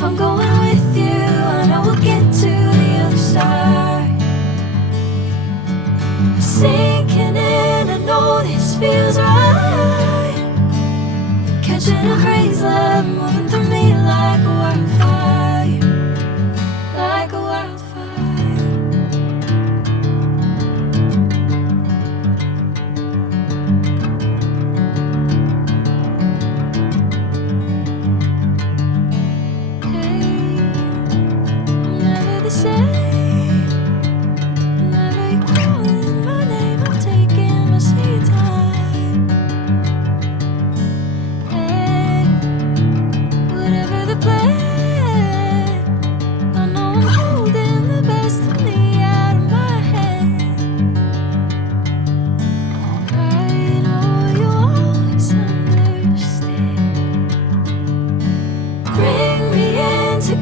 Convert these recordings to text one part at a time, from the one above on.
If I'm going with you, I know we'll get to the other side. Sinking in, I know this feels right. Catching a crazy love, moving through me like a wildfire, like a wildfire.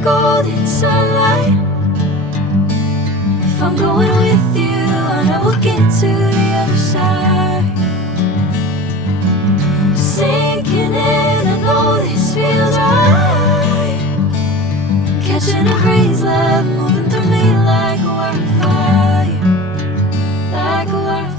Golden sunlight. If I'm going with you, I know we'll get to the other side. Sinking in, I know this feels right. Catching a crazy love, moving through me like a wildfire, like a wildfire.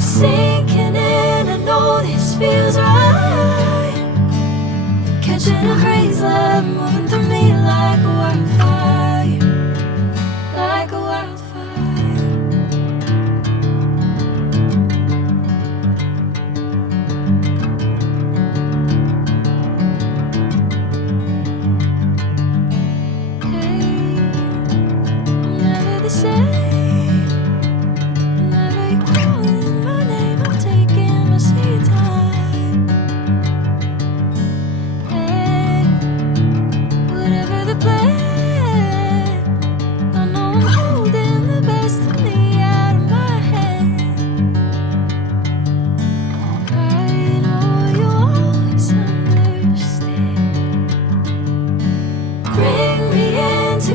Sinking in, I know this feels right. Catching a crazy love, moving through me like a wildfire, like a wildfire. Hey, I'm never the same.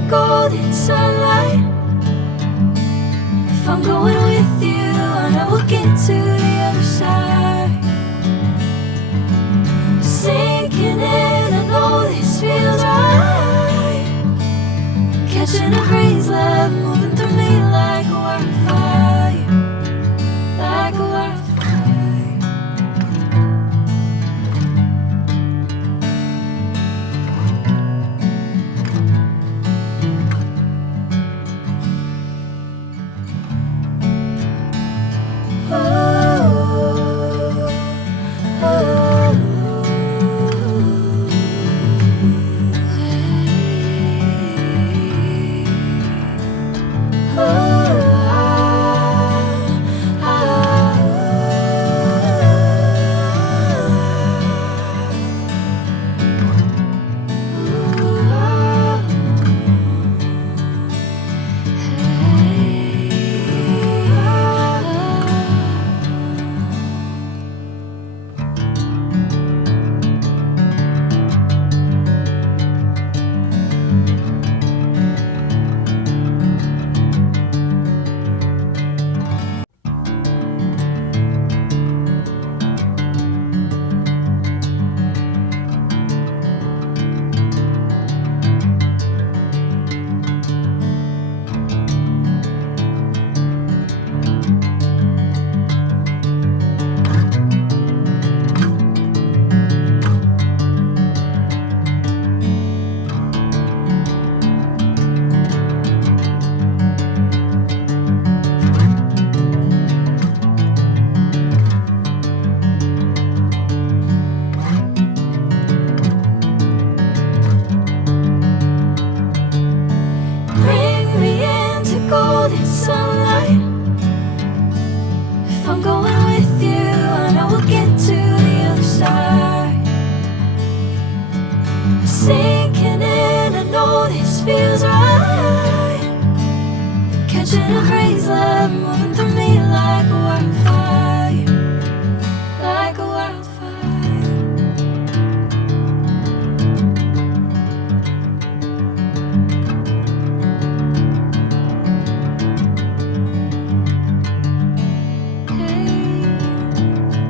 Golden sunlight. If I'm going with you, I know we'll get to the other side. Sinking in, I know this feels right. Catching a crazy love, moving through me like a wildfire, like a wildfire. Oh. catching a crazy love moving through me like a wildfire, like a wildfire. Hey,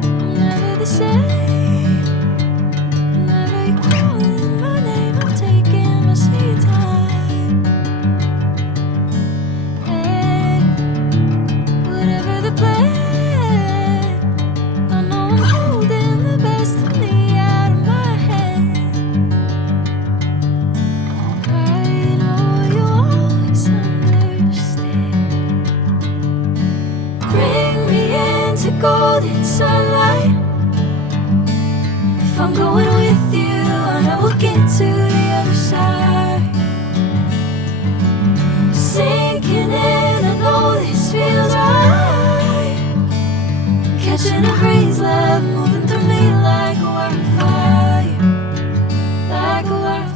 I'm never the same. Whenever you're calling my name, I'm taking my sweet time. Hey, whatever the plan, I know I'm holding the best of me out of my hand. I know you'll always understand. Bring me into golden sunlight. If I'm going with you, I know we'll get to the other side. Sinking in, I know this feels right. Catching a crazy love moving through me like a wildfire, like a wildfire.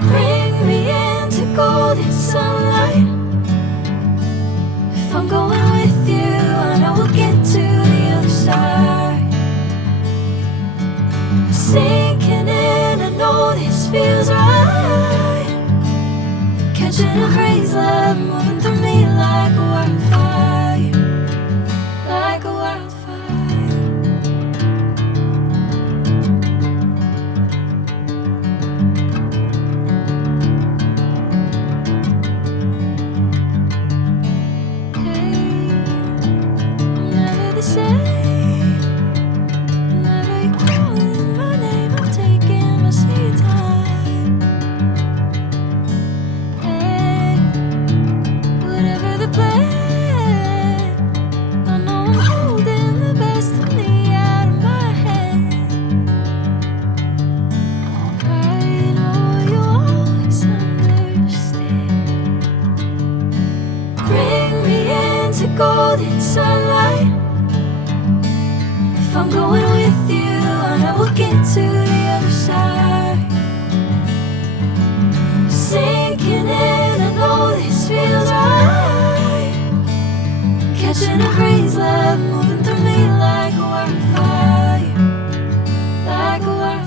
Bring me into golden sunlight. If I'm going with you, I know we'll get to the other side. Sinking in, I know this feels right. Catching a crazy love moving through me like a wildfire, like a wildfire. Hey, I'm never the same. Whenever you're calling my name, I'm taking my sweet time. Hey, whatever the plan, I know I'm holding the best of me out of my hand. I know you'll always understand. Bring me into golden sunlight. If I'm going with you, I know we'll get to the other side. Sinking in, I know this feels right. Catching a crazy love moving through me like a wildfire, like a wildfire.